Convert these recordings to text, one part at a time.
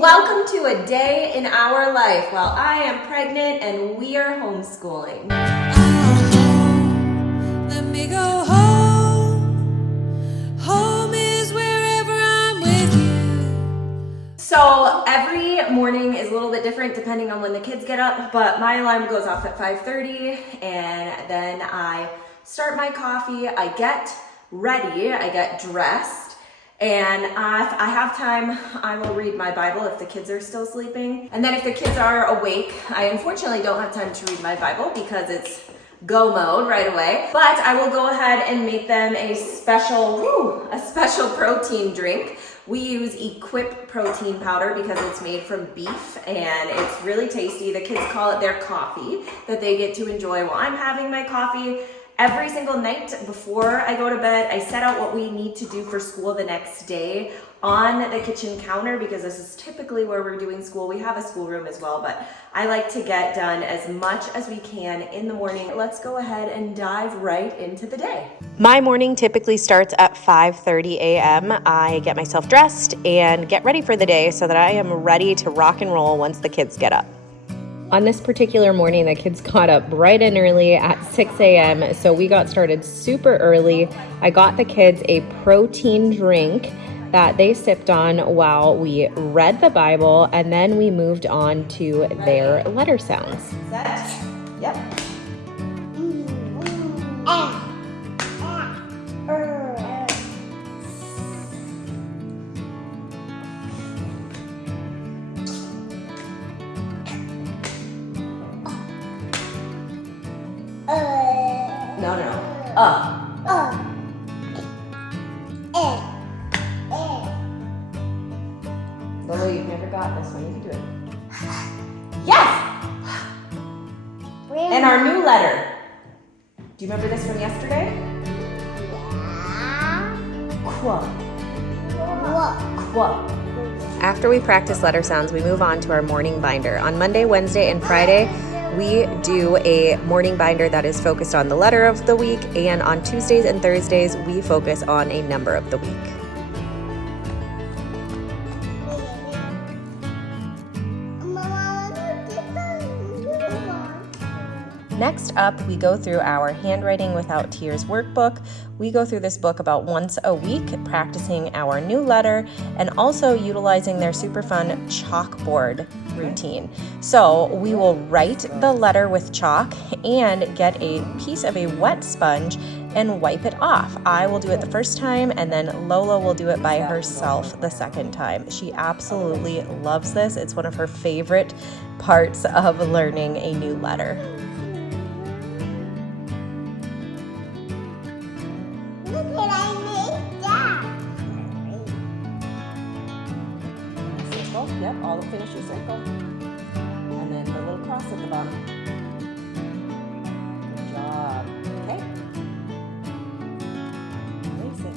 Welcome to a day in our life while I am pregnant and we are homeschooling. Let me go home. Home is wherever I'm with you. So every morning is a little bit different depending on when the kids get up, but my alarm goes off at 5:30 and then I start my coffee, I get ready, I get dressed, and if I have time, I will read my Bible if the kids are still sleeping. And then if the kids are awake, I unfortunately don't have time to read my Bible because it's go mode right away. But I will go ahead and make them a special protein drink. We use Equip protein powder because it's made from beef and it's really tasty. The kids call it their coffee that they get to enjoy while I'm having my coffee. Every single night before I go to bed, I set out what we need to do for school the next day on the kitchen counter because this is typically where we're doing school. We have a schoolroom as well, but I like to get done as much as we can in the morning. Let's go ahead and dive right into the day. My morning typically starts at 5:30 a.m. I get myself dressed and get ready for the day so that I am ready to rock and roll once the kids get up. On this particular morning, the kids got up bright and early at 6 a.m., so we got started super early. I got the kids a protein drink that they sipped on while we read the Bible, and then we moved on to their letter sounds. Set? Yep. No. Lily, you've never got this one. You can do it. Yes! And our new letter. Do you remember this from yesterday? Qua. After we practice letter sounds, we move on to our morning binder. On Monday, Wednesday, and Friday, we do a morning binder that is focused on the letter of the week, and on Tuesdays and Thursdays, we focus on a number of the week. Next up, we go through our Handwriting Without Tears workbook. We go through this book about once a week, practicing our new letter and also utilizing their super fun chalkboard routine. So we will write the letter with chalk and get a piece of a wet sponge and wipe it off. I will do it the first time and then Lola will do it by herself the second time. She absolutely loves this. It's one of her favorite parts of learning a new letter. Yep, all finish your circle. And then the little cross at the bottom. Good job. Okay. Erase it.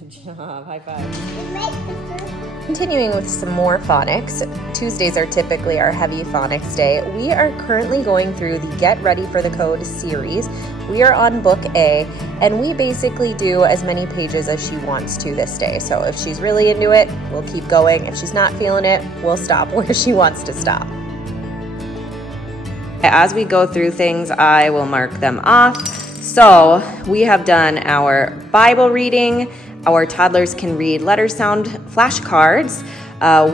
Good job. High five. Continuing with some more phonics, Tuesdays are typically our heavy phonics day. We are currently going through the Get Ready for the Code series. We are on book A, and we basically do as many pages as she wants to this day. So if she's really into it, we'll keep going. If she's not feeling it, we'll stop where she wants to stop. As we go through things, I will mark them off. So we have done our Bible reading. Our toddlers can read letter sound flashcards.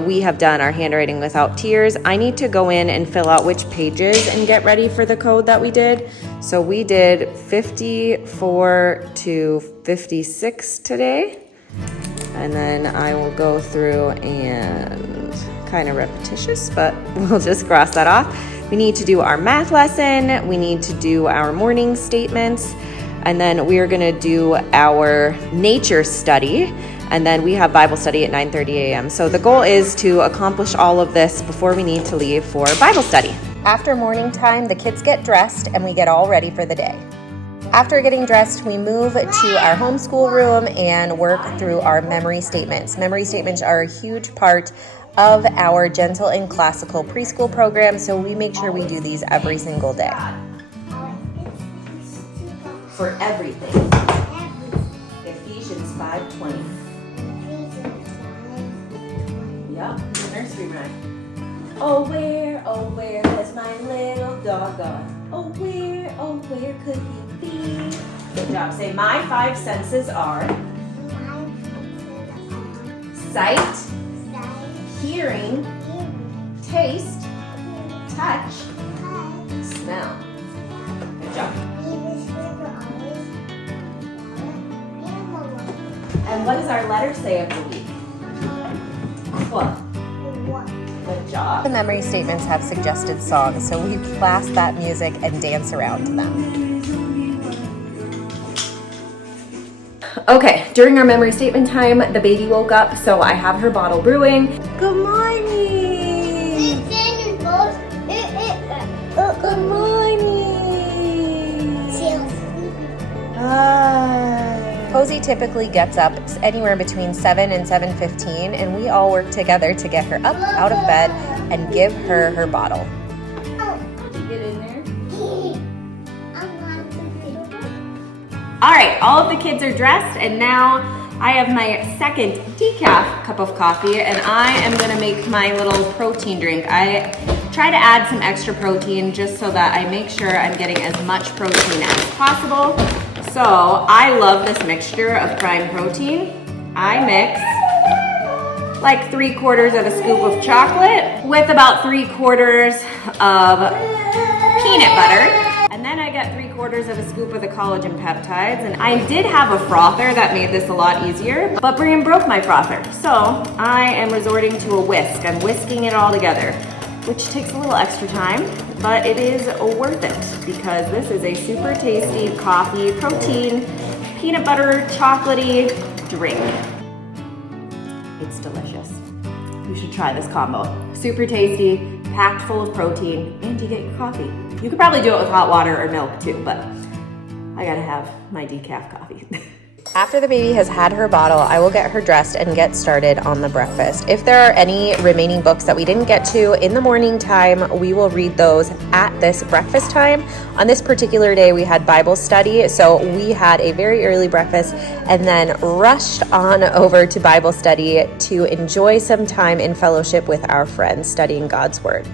We have done our Handwriting Without Tears. I need to go in and fill out which pages and get ready for the code that we did. So we did 54 to 56 today. And then I will go through and kind of repetitious, but we'll just cross that off. We need to do our math lesson. We need to do our morning statements. And then we are going to do our nature study. And then we have Bible study at 9:30 a.m. So the goal is to accomplish all of this before we need to leave for Bible study. After morning time, the kids get dressed and we get all ready for the day. After getting dressed, we move to our homeschool room and work through our memory statements. Memory statements are a huge part of our gentle and classical preschool program, so we make sure we do these every single day. for everything. Ephesians 5:20. Yep, nursery rhyme. Oh where is my little dog gone? Oh where could he be? Good job. Say, my five senses are sight, hearing, taste, touch, smell. Good job. And what does our letter say of the week? What? Good job. The memory statements have suggested songs, so we blast that music and dance around to them. Okay, during our memory statement time, the baby woke up, so I have her bottle brewing. Good morning! Good morning! Hi. Posey typically gets up anywhere between 7 and 7:15, and we all work together to get her up out of bed and give her her bottle. Get in there. All right, all of the kids are dressed, and now I have my second decaf cup of coffee, and I am gonna make my little protein drink. I try to add some extra protein just so that I make sure I'm getting as much protein as possible. So I love this mixture of prime protein. I mix like 3/4 of a scoop of chocolate with about 3/4 of peanut butter. And then I get 3/4 of a scoop of the collagen peptides. And I did have a frother that made this a lot easier, but Brian broke my frother. So I am resorting to a whisk. I'm whisking it all together, which takes a little extra time, but it is worth it because this is a super tasty coffee, protein, peanut butter, chocolatey drink. It's delicious. You should try this combo. Super tasty, packed full of protein, and you get your coffee. You could probably do it with hot water or milk too, but I gotta have my decaf coffee. After the baby has had her bottle, I will get her dressed and get started on the breakfast. If there are any remaining books that we didn't get to in the morning time, we will read those at this breakfast time. On this particular day, we had Bible study, so we had a very early breakfast and then rushed on over to Bible study to enjoy some time in fellowship with our friends studying God's Word.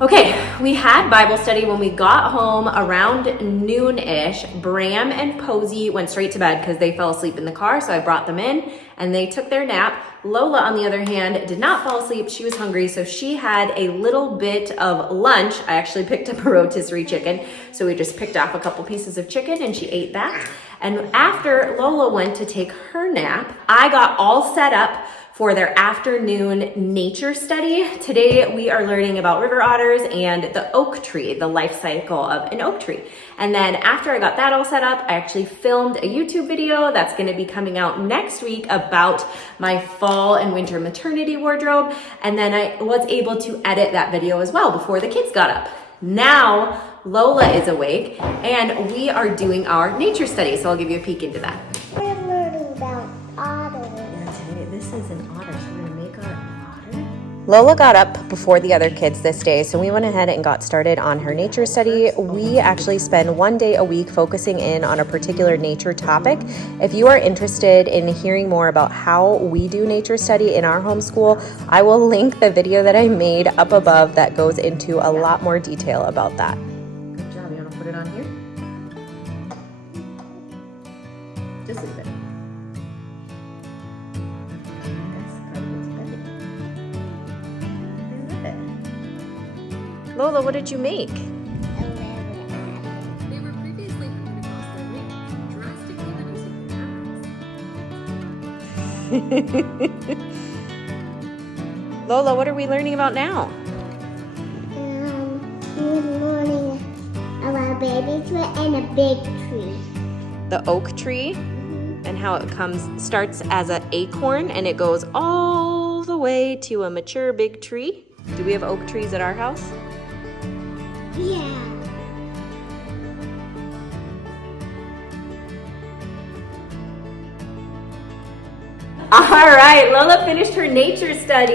Okay, we had Bible study when we got home around noon-ish. Bram and Posey went straight to bed because they fell asleep in the car, so I brought them in and they took their nap. Lola, on the other hand, did not fall asleep. She was hungry, so she had a little bit of lunch. I actually picked up a rotisserie chicken, so we just picked off a couple pieces of chicken and she ate that. And after Lola went to take her nap, I got all set up for their afternoon nature study. Today we are learning about river otters and the oak tree, the life cycle of an oak tree. And then after I got that all set up, I actually filmed a YouTube video that's gonna be coming out next week about my fall and winter maternity wardrobe. And then I was able to edit that video as well before the kids got up. Now Lola is awake and we are doing our nature study. So I'll give you a peek into that. We're learning about otters. This is an otter, so we're gonna make our otter. Lola got up before the other kids this day, so we went ahead and got started on her nature study. We actually spend one day a week focusing in on a particular nature topic. If you are interested in hearing more about how we do nature study in our homeschool, I will link the video that I made up above that goes into a lot more detail about that. Good job. You wanna put it on here? Just leave it. Lola, what did you make? A river They were previously heard across the range, drastically reducing their habitats. Lola, what are we learning about now? We're learning about a baby tree and a big tree. The oak tree and how it starts as an acorn and it goes all the way to a mature big tree. Do we have oak trees at our house? Yeah. All right, Lola finished her nature study.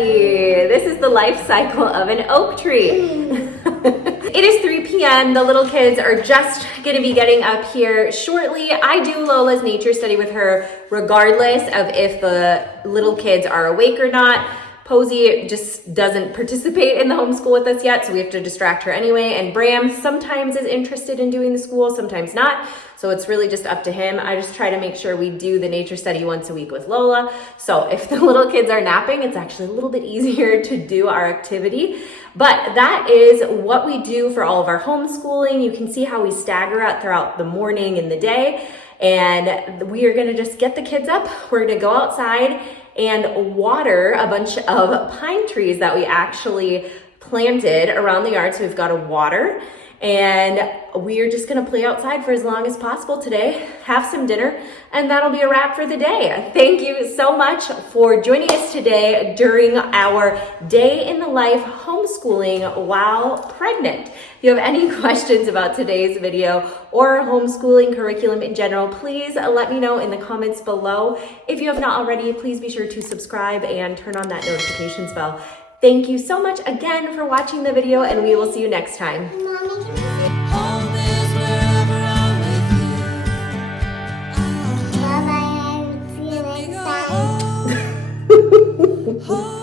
This is the life cycle of an oak tree. It is 3 p.m. The little kids are just gonna be getting up here shortly. I do Lola's nature study with her regardless of if the little kids are awake or not. Posey just doesn't participate in the homeschool with us yet, so we have to distract her anyway. And Bram sometimes is interested in doing the school, sometimes not. So it's really just up to him. I just try to make sure we do the nature study once a week with Lola. So if the little kids are napping, it's actually a little bit easier to do our activity. But that is what we do for all of our homeschooling. You can see how we stagger out throughout the morning and the day. And we are gonna just get the kids up. We're gonna go outside and water a bunch of pine trees that we actually planted around the yard. So we've got to water, and we are just gonna play outside for as long as possible today, have some dinner, and that'll be a wrap for the day. Thank you so much for joining us today during our day in the life homeschooling while pregnant. If you have any questions about today's video or homeschooling curriculum in general, please let me know in the comments below. If you have not already, please be sure to subscribe and turn on that notifications bell. Thank you so much again for watching the video, and we will see you next time. Mommy, can Home is wherever I'm with you. Bye-bye. I will see you next time. Home